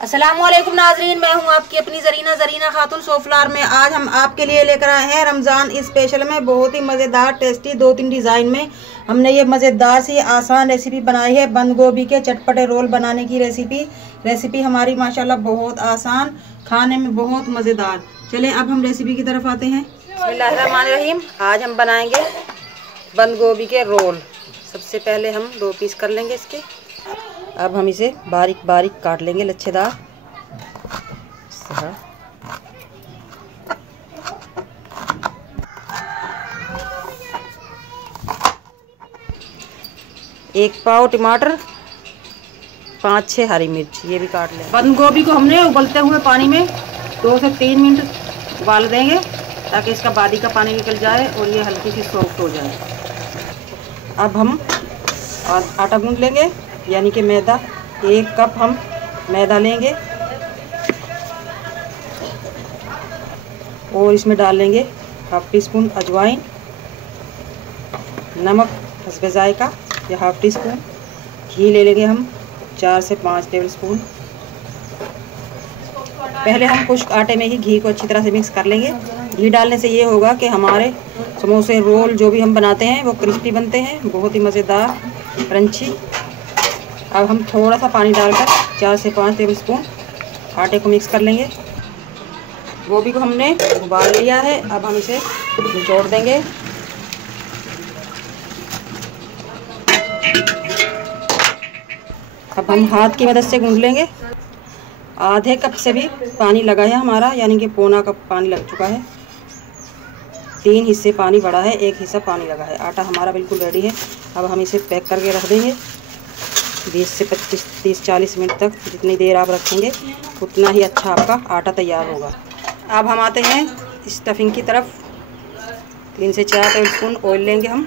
अस्सलामुअलैकुम नाजरीन, मैं हूं आपकी अपनी जरीना खातून सोफ्लार में। आज हम आपके लिए लेकर आए हैं रमज़ान स्पेशल में बहुत ही मज़ेदार टेस्टी 2-3 डिज़ाइन में हमने ये मज़ेदार सी आसान रेसिपी बनाई है। बंद गोभी के चटपटे रोल बनाने की रेसिपी हमारी माशाल्लाह बहुत आसान, खाने में बहुत मज़ेदार। चलें अब हम रेसिपी की तरफ आते हैं। बिस्मिल्लाहिर्रहमानिर्रहीम। आज हम बनाएंगे बंद गोभी के रोल। सबसे पहले हम 2 पीस कर लेंगे इसके। अब हम इसे बारीक बारीक काट लेंगे, लच्छेदार इस तरह। एक पाव टमाटर, 5-6 हरी मिर्च ये भी काट लें। बंद गोभी को हमने उबलते हुए पानी में 2 से 3 मिनट उबाल देंगे ताकि इसका बादी का पानी निकल जाए और ये हल्की सी सॉफ्ट हो जाए। अब हम आटा गूंद लेंगे, यानी कि मैदा। 1 कप हम मैदा लेंगे और इसमें डाल लेंगे 1/2 टीस्पून अजवाइन, नमक हस्बे जायका या 1/2 टीस्पून, घी ले लेंगे हम 4 से 5 टेबल स्पून। पहले हम खुश्क आटे में ही घी को अच्छी तरह से मिक्स कर लेंगे। घी डालने से ये होगा कि हमारे समोसे रोल जो भी हम बनाते हैं वो क्रिस्पी बनते हैं, बहुत ही मज़ेदार क्रंची। अब हम थोड़ा सा पानी डालकर 4 से 5 टेबल स्पून आटे को मिक्स कर लेंगे। गोभी को हमने उबाल लिया है, अब हम इसे निचोड़ देंगे। अब हम हाथ की मदद से गूंद लेंगे। आधे कप से भी पानी लगा है हमारा, यानी कि पौना कप पानी लग चुका है। 3 हिस्से पानी बढ़ा है, 1 हिस्सा पानी लगा है। आटा हमारा बिल्कुल रेडी है। अब हम इसे पैक करके रख देंगे 20 से 25, 30, 40 मिनट तक। जितनी देर आप रखेंगे उतना ही अच्छा आपका आटा तैयार होगा। अब हम आते हैं स्टफिंग की तरफ। 3 से 4 टेबल स्पून ऑयल लेंगे हम।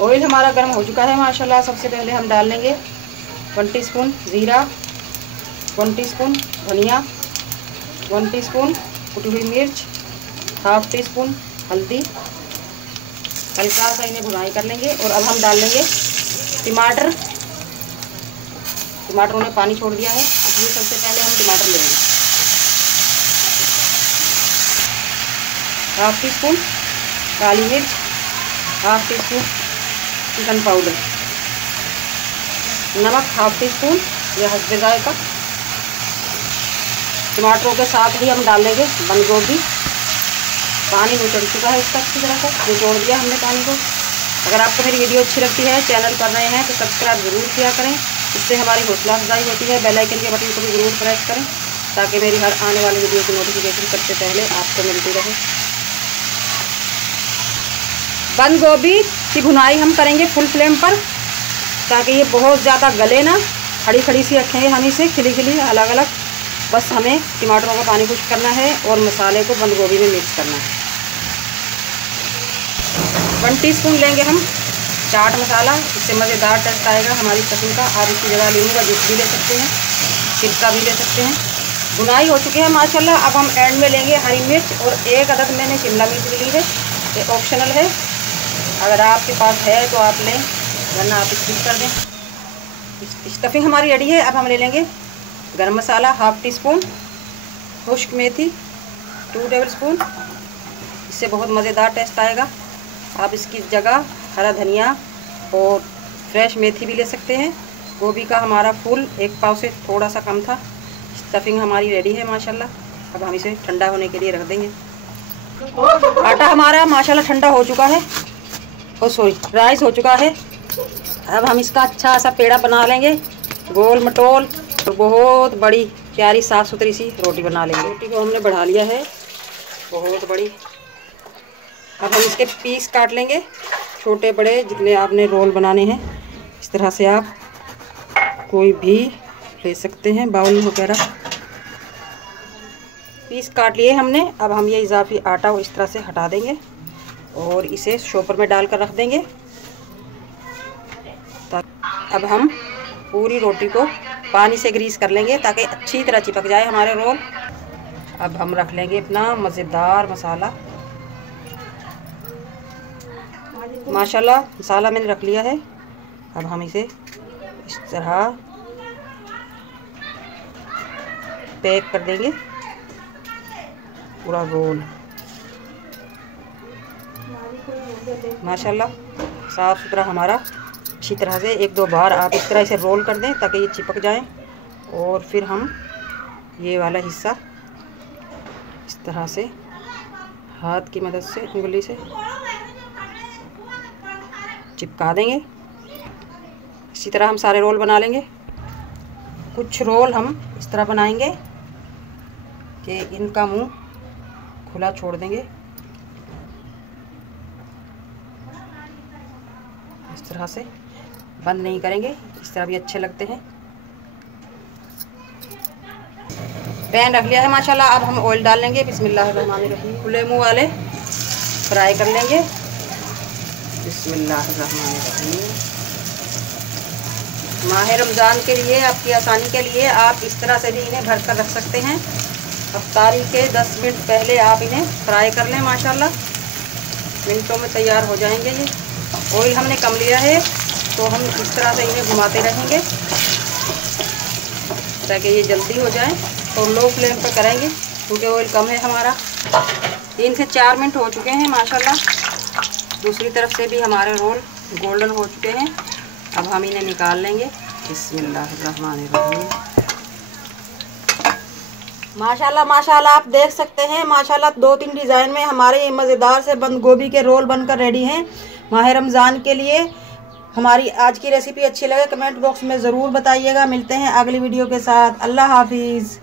ऑयल हमारा गर्म हो चुका है माशाल्लाह। सबसे पहले हम डाल लेंगे 1 टीस्पून ज़ीरा, 1 टीस्पून धनिया, 1 टीस्पून कुटी हुई मिर्च, 1/2 टीस्पून हल्दी। हल्का सा इन्हें भुनाई कर लेंगे और अब हम डाल लेंगे टमाटर। टमाटरों ने पानी छोड़ दिया है, इसलिए सबसे पहले हम टमाटर लेंगे। 1/2 टीस्पून काली मिर्च, 1/2 टीस्पून चिकन पाउडर, नमक 1/2 टीस्पून या हस्बे जायका। टमाटरों के साथ ही हम डाल लेंगे बंद गोभी। पानी निचोड़ चुका है इसका, अच्छी तरह से निचोड़ दिया हमने पानी को। अगर आपको मेरी वीडियो अच्छी लगती है, चैनल कर रहे हैं तो सब्सक्राइब ज़रूर किया करें, इससे हमारी हौसला अफजाई होती है। बेल आइकन के बटन को भी ज़रूर प्रेस करें ताकि मेरी हर आने वाली वीडियो की नोटिफिकेशन सबसे पहले आपको मिलती रहे। बंद गोभी की भुनाई हम करेंगे फुल फ्लेम पर ताकि ये बहुत ज़्यादा गले ना। खड़ी खड़ी सी रखेंगे हम इसे, खिली खिली अलग अलग। बस हमें टमाटरों का पानी खुश्क करना है और मसाले को बंद गोभी में मिक्स करना है। 1 टीस्पून लेंगे हम चाट मसाला, इससे मज़ेदार टेस्ट आएगा हमारी चटनी का। आप इसकी जगह नींबू का जूस भी ले सकते हैं, सिरका भी ले सकते हैं। भुनाई हो चुकी है माशाल्लाह। अब हम एंड में लेंगे हरी मिर्च और 1 अदद मैंने शिमला मिर्च ली है, ये ऑप्शनल है। अगर आपके पास है तो आप लें, वरना आप स्किप कर दें। स्टफिंग हमारी रेडी है। अब हम ले लेंगे गरम मसाला 1/2 टीस्पून, खुश्क मेथी 2 टेबल स्पून, इससे बहुत मज़ेदार टेस्ट आएगा। आप इसकी जगह हरा धनिया और फ्रेश मेथी भी ले सकते हैं। गोभी का हमारा फुल 1 पाव से थोड़ा सा कम था। स्टफिंग हमारी रेडी है माशाल्लाह। अब हम इसे ठंडा होने के लिए रख देंगे। आटा हमारा माशाल्लाह ठंडा हो चुका है, राइस हो चुका है। अब हम इसका अच्छा सा पेड़ा बना लेंगे, गोल मटोल। और बहुत बड़ी प्यारी साफ़ सुथरी सी रोटी बना लेंगे। रोटी को हमने बढ़ा लिया है बहुत बड़ी। अब हम इसके पीस काट लेंगे, छोटे बड़े जितने आपने रोल बनाने हैं। इस तरह से आप कोई भी ले सकते हैं, बाउल वगैरह। पीस काट लिए हमने। अब हम ये इजाफी आटा को इस तरह से हटा देंगे और इसे शॉपर में डालकर रख देंगे। अब हम पूरी रोटी को पानी से ग्रीस कर लेंगे ताकि अच्छी तरह चिपक जाए हमारे रोल। अब हम रख लेंगे अपना मज़ेदार मसाला। माशाल्लाह मसाला मैंने रख लिया है। अब हम इसे इस तरह पैक कर देंगे पूरा रोल। माशाल्लाह साफ़ सुथरा हमारा अच्छी तरह से 1-2 बार आप इस तरह से रोल कर दें ताकि ये चिपक जाए। और फिर हम ये वाला हिस्सा इस तरह से हाथ की मदद से उंगली से चिपका देंगे। इसी तरह हम सारे रोल बना लेंगे। कुछ रोल हम इस तरह बनाएंगे कि इनका मुंह खुला छोड़ देंगे, इस तरह से बंद नहीं करेंगे। इस तरह भी अच्छे लगते हैं। पैन रख लिया है माशाल्लाह। अब हम ऑयल डाल लेंगे। बिस्मिल्लाहिर्रहमानिर्रहीम। खुले मुंह वाले फ्राई कर लेंगे। बिस्मिल्लाहिर्रहमानिर्रहीम। माह रमज़ान के लिए आपकी आसानी के लिए आप इस तरह से भी इन्हें भर कर रख सकते हैं। अफ्तारी के 10 मिनट पहले आप इन्हें फ्राई कर लें। माशाल्लाह मिनटों में तैयार हो जाएंगे। ये ऑयल हमने कम लिया है तो हम इस तरह से इन्हें घुमाते रहेंगे ताकि ये जल्दी हो जाए। और लो फ्लेम पर करेंगे क्योंकि ऑयल कम है हमारा। 3 से 4 मिनट हो चुके हैं माशाल्लाह। दूसरी तरफ से भी हमारे रोल गोल्डन हो चुके हैं। अब हम इन्हें निकाल लेंगे। बिस्मिल्लाहिर्रहमानिर्रहीम। माशाल्लाह माशाल्लाह आप देख सकते हैं माशाल्लाह 2-3 डिज़ाइन में हमारे ये मज़ेदार से बंद गोभी के रोल बनकर रेडी हैं माह रमज़ान के लिए। हमारी आज की रेसिपी अच्छी लगे कमेंट बॉक्स में ज़रूर बताइएगा। मिलते हैं अगली वीडियो के साथ। अल्लाह हाफिज़।